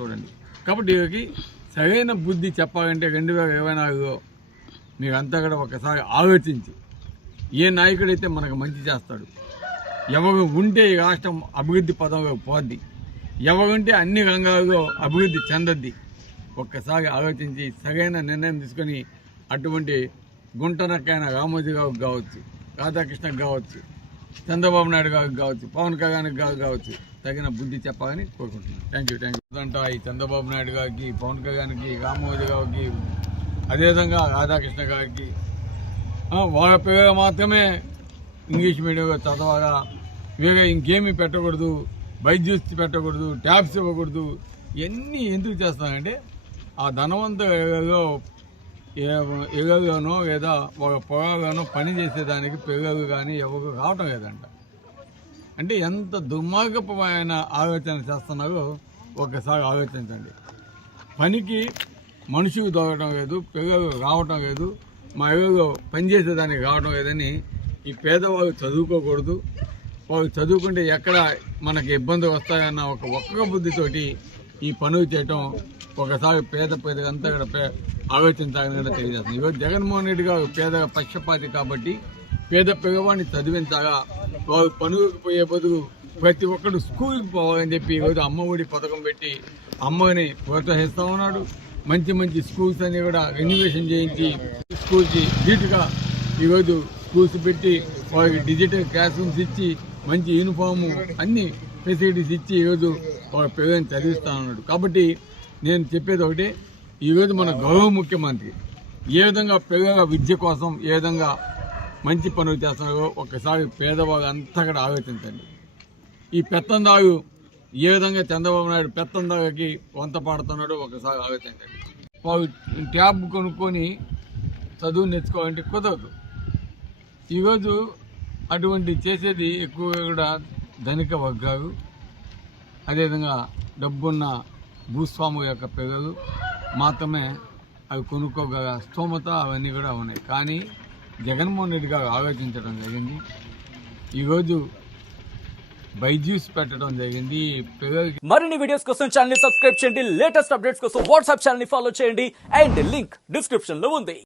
చూడండి. కాబట్టి వీళ్ళకి సరైన బుద్ధి చెప్పాలంటే 2024లో మీరంతా కూడా ఒకసారి ఆలోచించి ఏ నాయకుడైతే మనకు మంచి చేస్తాడు, ఎవరు ఉంటే ఈ రాష్ట్రం అభివృద్ధి పదంలో పోద్ది, ఎవరుంటే అన్ని రంగాల్లో అభివృద్ధి చెందద్ది, ఒక్కసారి ఆలోచించి సరైన నిర్ణయం తీసుకొని అటువంటి గుంటనక్కైన రామోజీ గారికి కావచ్చు, రాధాకృష్ణకు కావచ్చు, చంద్రబాబు నాయుడు గారికి కావచ్చు, పవన్ కళ్యాణ్ గారికి కావచ్చు తగిన బుద్ధి చెప్పాలని కోరుకుంటున్నాను. Thank you. అంట ఈ చంద్రబాబు నాయుడు గారికి, పవన్ కళ్యాణ్కి, రామోజీ గారికి, అదేవిధంగా రాధాకృష్ణ గారికి వాళ్ళ పిల్లలు మాత్రమే ఇంగ్లీష్ మీడియంలో చదవాలా, వేరే ఇంకేమీ పెట్టకూడదు, బైజూస్ పెట్టకూడదు, ట్యాబ్స్ ఇవ్వకూడదు, ఇవన్నీ ఎందుకు చేస్తానంటే ఆ ధనవంతులలో ఎగలుగానో లేదా ఒక పొగగానో పని చేసేదానికి పిల్లలు కానీ ఎవరు రావటం లేదంట. అంటే ఎంత దుర్మార్గమైన ఆలోచన చేస్తున్నారో ఒకసారి ఆలోచించండి. పనికి మనుషులు దొరకడం లేదు, పిల్లలు రావటం లేదు, మా ఇళ్ళలో పనిచేసేదానికి రావడం లేదని ఈ పేదవాళ్ళు చదువుకోకూడదు. వాళ్ళు చదువుకుంటే ఎక్కడ మనకి ఇబ్బందులు వస్తాయన్న ఒక్క బుద్ధితోటి ఈ పనులు చేయటం ఒకసారి పేదంతా కూడా ఆలోచించాలని కూడా తెలియజేస్తుంది. ఈరోజు జగన్మోహన్ రెడ్డి గారు పేద పక్షపాతి కాబట్టి పేద పిల్లవాడిని చదివించాగా వాళ్ళు పనులకు పోయే బదులు ప్రతి ఒక్కరు స్కూల్కి పోవాలని చెప్పి ఈరోజు అమ్మఒడి పథకం పెట్టి అమ్మని ప్రోత్సహిస్తూ ఉన్నాడు. మంచి స్కూల్స్ అన్ని కూడా రెన్యువేషన్ చేయించి స్కూల్కి ధీటుగా ఈరోజు స్కూల్స్ పెట్టి వాళ్ళకి డిజిటల్ క్లాస్ రూమ్స్ ఇచ్చి మంచి యూనిఫాము అన్ని ఫెసిలిటీస్ ఇచ్చి ఈరోజు వాళ్ళ పిల్లల్ని చదివిస్తూ ఉన్నాడు. కాబట్టి నేను చెప్పేది ఒకటి, ఈరోజు మన గౌరవ ముఖ్యమంత్రి ఏ విధంగా పిల్లల విద్య కోసం ఏ విధంగా మంచి పనులు చేస్తున్నారో ఒకసారి పేదవాళ్ళు అంతా కూడా ఆలోచించండి. ఈ పెత్తందారు ఏ విధంగా చంద్రబాబు నాయుడు పెత్తందారుకి వంత పాడుతున్నాడో ఒకసారి ఆలోచించండి. వాళ్ళు ట్యాబ్ కొనుక్కొని చదువు నేర్చుకోవాలంటే కుదరదు. ఈరోజు అటువంటి చేసేది ఎక్కువగా కూడా ధనిక వర్గాలు, అదేవిధంగా డబ్బున్న భూస్వాముల యొక్క పిల్లలు మాత్రమే అవి కొనుక్కోగల స్తోమత అవన్నీ కూడా ఉన్నాయి. కానీ జగన్మోహన్ రెడ్డి గారు ఆలోచించడం జరిగింది. ఈరోజు బైజూస్ పెట్టడం జరిగింది పిల్లలకి. మరిన్ని వీడియోస్ కోసం ఛానల్ ని సబ్స్క్రైబ్ చేయండి, లేటెస్ట్ అప్డేట్స్ కోసం వాట్సాప్ ఛానల్ ని ఫాలో చేయండి అండ్ లింక్ డిస్క్రిప్షన్ లో ఉంది.